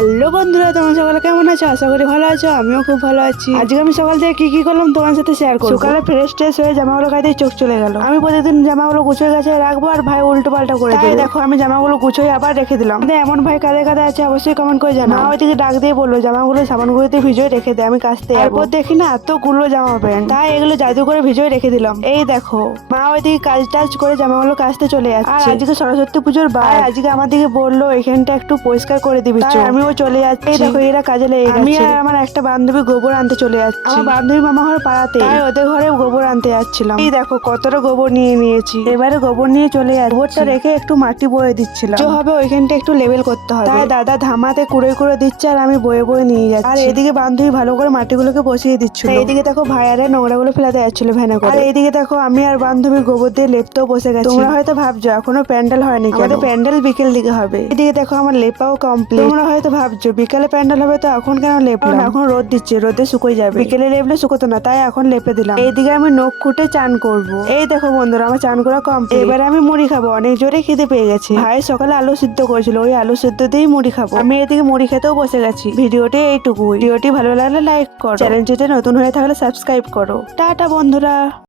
Hello বন্ধুরা, তোমরা সকালে কেমন আছো? আশা করি ভালো আছো। আমিও খুব ভালো আছি। আজকে আমি সকাল থেকে কি করলাম তোমার সাথে শেয়ার করবো। সকালে ফ্রেশ ট্রেশ হয়ে জামাগুলো গায়ে চোখ চলে গেল। আমি প্রতিদিন জামাগুলো গুছিয়ে গাছে রাখবো আর ভাই উল্টো পাল্টা করে দেয়। দেখো আমি জামাগুলো গুছিয়ে আবার রেখে দিলাম। এমন ভাই কাদের কাদের আছে অবশ্যই কমেন্ট করে জানাও। ওইদিকে ডাক দিয়ে বললো জামাগুলো সাবানগুলোতে ভিজিয়ে রেখে দে, আমি কাচতে যাবো। এরপর দেখি না এতগুলো জামা প্যান্ট, তাই এগুলো জাদু করে ভিজিয়ে রেখে দিলাম। এই দেখো মা ওইদিকে কাজ টাজ করে জামাগুলো কাচতে চলে যাচ্ছে। আর আজকে সরস্বতী পুজোর বার, আজকে আমার দিকে বললো এখানটা একটু পরিষ্কার করে দিবি। আমিও চলে যাচ্ছি। এই দেখো এরা কাজে লেগে গেছে। আমি আর আমার একটা বান্ধবী গোবর আনতে চলে যাচ্ছি। আমার বান্ধবী মামা ঘর পাড়াতে, তাই ওদের ঘরে গোবর আনতে যাচ্ছিলাম। এই দেখো কতটা গোবর নিয়ে নিয়েছি। এবারে গোবর নিয়ে চলে যাচ্ছি। গোবরটা রেখে একটু মাটি বয়ে দিচ্ছিলাম। যে হবে ওইখানটা একটু লেভেল করতে হবে, তাই দাদা ধামাতে কুড়ে কুড়ে দিচ্ছে আর আমি বয়ে বয়ে নিয়ে যাচ্ছি। আর এদিকে বান্ধবী ভালো করে মাটিগুলোকে বসিয়ে দিচ্ছিল। এইদিকে দেখো ভাইয়ারে নোংরাগুলো ফেলাতে যাচ্ছিল ভ্যানে করে। আর এইদিকে দেখো আমি আর বান্ধবী গোবর দিয়ে লেপতেও বসে গেছি। তোমরা হয়তো ভাবছো এখনো প্যান্ডেল হয়নি, আমাদের প্যান্ডেল বিকেল দিকে হবে। এদিকে দেখো আমার লেপাও কমপ্লিট। তোমরা হয়তো ভাবছো বিকেলে প্যান্ডেল হবে তো এখন কেন লেপলাম? এখন রোদ দিচ্ছে, রোদে শুকিয়ে যাবে। বিকেলে লেপলে শুকোতো না, তাই এখন লেপে দিলাম। এইদিকে আমি নখ খুঁটে চান করবো। এই দেখো বন্ধুরা আমার চান করা কমপ্লিট। এবারে আমি মুড়ি খাবো, অনেক জোরে খিদে পেয়ে গেছে। ভাই সকালে আলু সিদ্ধ করেছিল, ওই আলু সিদ্ধ দিয়েই মুড়ি খাবো। আমি এদিকে মুড়ি খেতেও বসে গেছি। ভিডিওটি এইটুকুই। ভিডিওটি ভালো লাগলে লাইক করো, চ্যানেলটিতে নতুন হয়ে থাকলে সাবস্ক্রাইব করো। টাটা বন্ধুরা।